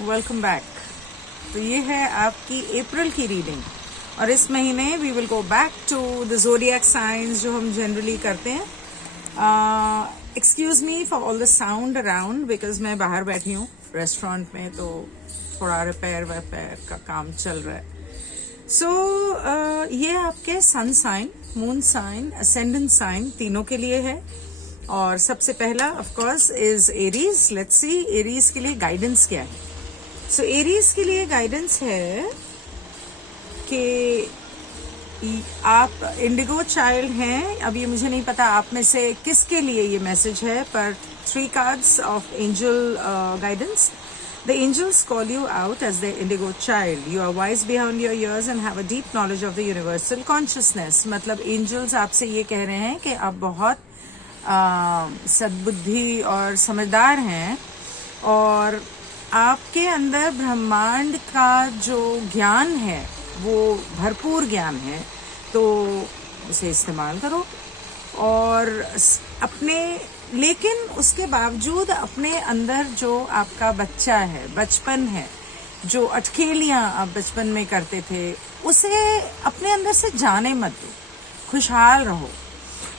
Welcome back. तो ये है आपकी अप्रैल की रीडिंग और इस महीने we will go back to the zodiac science जो हम जनरली करते हैं। Excuse me for all the sound around because मैं बाहर बैठी हूँ रेस्टोरेंट में, तो थोड़ा रिपेयर का काम चल रहा है। ये आपके sun sign, moon sign, ascendant sign तीनों के लिए है। और सबसे पहला of course is Aries. Let's see Aries के लिए गाइडेंस क्या है। एरीज के लिए गाइडेंस है कि आप इंडिगो चाइल्ड हैं। अब ये मुझे नहीं पता आप में से किसके लिए ये मैसेज है, पर 3 cards of angel guidance. The angels call you out as the indigo child. You are wise beyond your years and have a deep knowledge of the universal consciousness. मतलब angels आपसे ये कह रहे हैं कि आप बहुत सद्बुद्धि और समझदार हैं और आपके अंदर ब्रह्मांड का जो ज्ञान है वो भरपूर ज्ञान है, तो उसे इस्तेमाल करो। और लेकिन उसके बावजूद अपने अंदर जो आपका बच्चा है, बचपन है, जो अटखेलियां आप बचपन में करते थे, उसे अपने अंदर से जाने मत दो, खुशहाल रहो।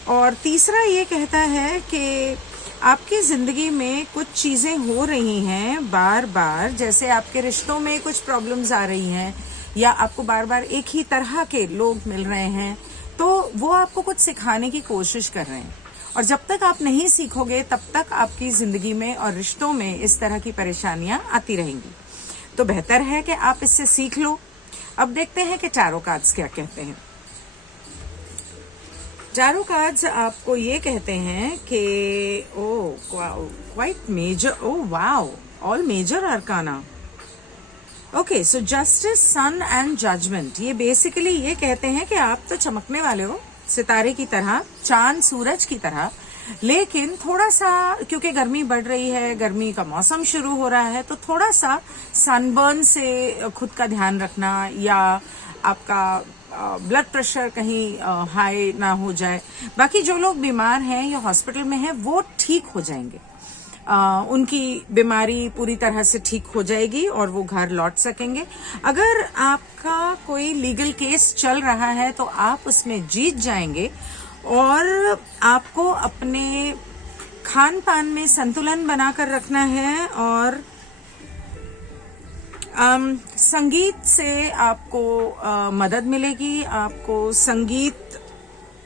और तीसरा ये कहता है कि आपकी जिंदगी में कुछ चीजें हो रही हैं बार बार, जैसे आपके रिश्तों में कुछ प्रॉब्लम्स आ रही हैं या आपको बार बार एक ही तरह के लोग मिल रहे हैं, तो वो आपको कुछ सिखाने की कोशिश कर रहे हैं। और जब तक आप नहीं सीखोगे तब तक आपकी जिंदगी में और रिश्तों में इस तरह की परेशानियां आती रहेंगी। तो बेहतर है कि आप इससे सीख लो। अब देखते हैं कि टैरो कार्ड्स क्या कहते हैं। टैरो कार्ड्स आपको ये कहते हैं कि quite major, wow, all major arcana. Okay, so justice, sun and judgement. ये बेसिकली ये कहते हैं कि आप तो चमकने वाले हो सितारे की तरह, चांद सूरज की तरह, लेकिन थोड़ा सा क्योंकि गर्मी बढ़ रही है, गर्मी का मौसम शुरू हो रहा है, तो थोड़ा सा सनबर्न से खुद का ध्यान रखना या आपका ब्लड प्रेशर कहीं हाई ना हो जाए। बाकी जो लोग बीमार हैं या हॉस्पिटल में हैं वो ठीक हो जाएंगे, उनकी बीमारी पूरी तरह से ठीक हो जाएगी और वो घर लौट सकेंगे। अगर आपका कोई लीगल केस चल रहा है तो आप उसमें जीत जाएंगे। और आपको अपने खान पान में संतुलन बनाकर रखना है। और संगीत से आपको मदद मिलेगी। आपको संगीत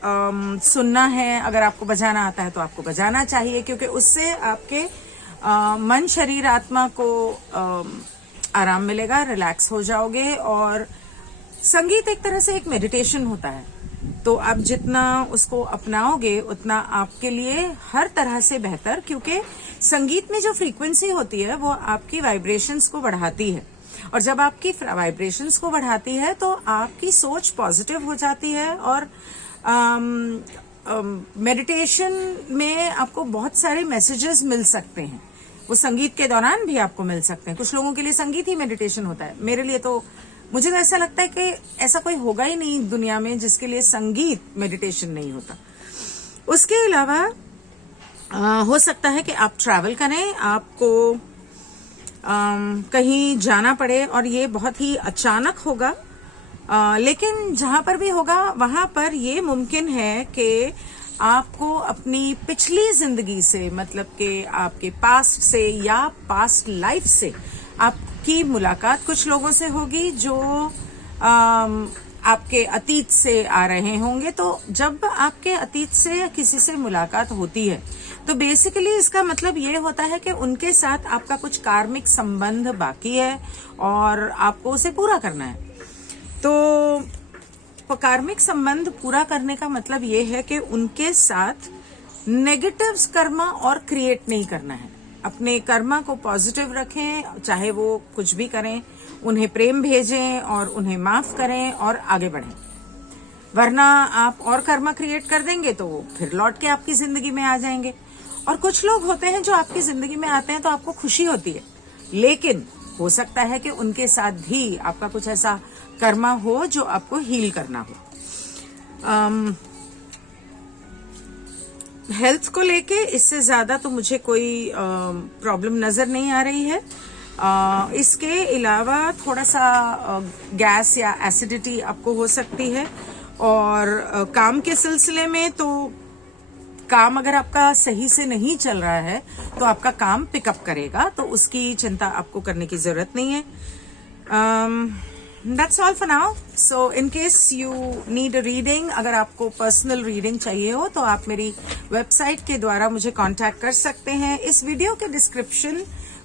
सुनना है। अगर आपको बजाना आता है तो आपको बजाना चाहिए, क्योंकि उससे आपके मन, शरीर, आत्मा को आराम मिलेगा, रिलैक्स हो जाओगे। और संगीत एक तरह से एक मेडिटेशन होता है, तो आप जितना उसको अपनाओगे उतना आपके लिए हर तरह से बेहतर, क्योंकि संगीत में जो फ्रीक्वेंसी होती है वो आपकी वाइब्रेशंस को बढ़ाती है। और जब आपकी वाइब्रेशंस को बढ़ाती है तो आपकी सोच पॉजिटिव हो जाती है। और मेडिटेशन में आपको बहुत सारे मैसेजेस मिल सकते हैं, वो संगीत के दौरान भी आपको मिल सकते हैं। कुछ लोगों के लिए संगीत ही मेडिटेशन होता है। मेरे लिए तो, मुझे तो ऐसा लगता है कि ऐसा कोई होगा ही नहीं दुनिया में जिसके लिए संगीत मेडिटेशन नहीं होता। उसके अलावा हो सकता है कि आप ट्रैवल करें, आपको कहीं जाना पड़े और ये बहुत ही अचानक होगा। लेकिन जहां पर भी होगा वहां पर ये मुमकिन है कि आपको अपनी पिछली जिंदगी से, मतलब कि आपके पास्ट से या पास्ट लाइफ से आपकी मुलाकात कुछ लोगों से होगी जो आपके अतीत से आ रहे होंगे। तो जब आपके अतीत से किसी से मुलाकात होती है तो बेसिकली इसका मतलब ये होता है कि उनके साथ आपका कुछ कार्मिक संबंध बाकी है और आपको उसे पूरा करना है। तो कार्मिक संबंध पूरा करने का मतलब ये है कि उनके साथ नेगेटिव कर्मा और क्रिएट नहीं करना है। अपने कर्मा को पॉजिटिव रखें, चाहे वो कुछ भी करें, उन्हें प्रेम भेजें और उन्हें माफ करें और आगे बढ़ें। वरना आप और कर्मा क्रिएट कर देंगे तो वो फिर लौट के आपकी जिंदगी में आ जाएंगे। और कुछ लोग होते हैं जो आपकी जिंदगी में आते हैं तो आपको खुशी होती है, लेकिन हो सकता है कि उनके साथ भी आपका कुछ ऐसा कर्मा हो जो आपको हील करना हो। हेल्थ को लेके इससे ज्यादा तो मुझे कोई प्रॉब्लम नजर नहीं आ रही है। इसके अलावा थोड़ा सा गैस या एसिडिटी आपको हो सकती है। और काम के सिलसिले में तो काम अगर आपका सही से नहीं चल रहा है तो आपका काम पिकअप करेगा, तो उसकी चिंता आपको करने की जरूरत नहीं है। That's all for now. So in case you need a reading, अगर आपको पर्सनल रीडिंग चाहिए हो तो आप मेरी वेबसाइट के द्वारा मुझे कांटेक्ट कर सकते हैं। इस वीडियो के डिस्क्रिप्शन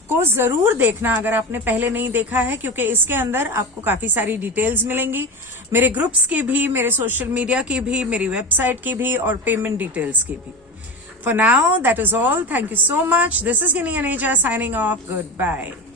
को जरूर देखना अगर आपने पहले नहीं देखा है, क्योंकि इसके अंदर आपको काफी सारी डिटेल्स मिलेंगी, मेरे ग्रुप्स की भी, मेरे सोशल मीडिया की भी, मेरी वेबसाइट की भी और पेमेंट डिटेल्स की भी। For now, that is all. Thank you so much. This is Gini Aneja signing off. Goodbye.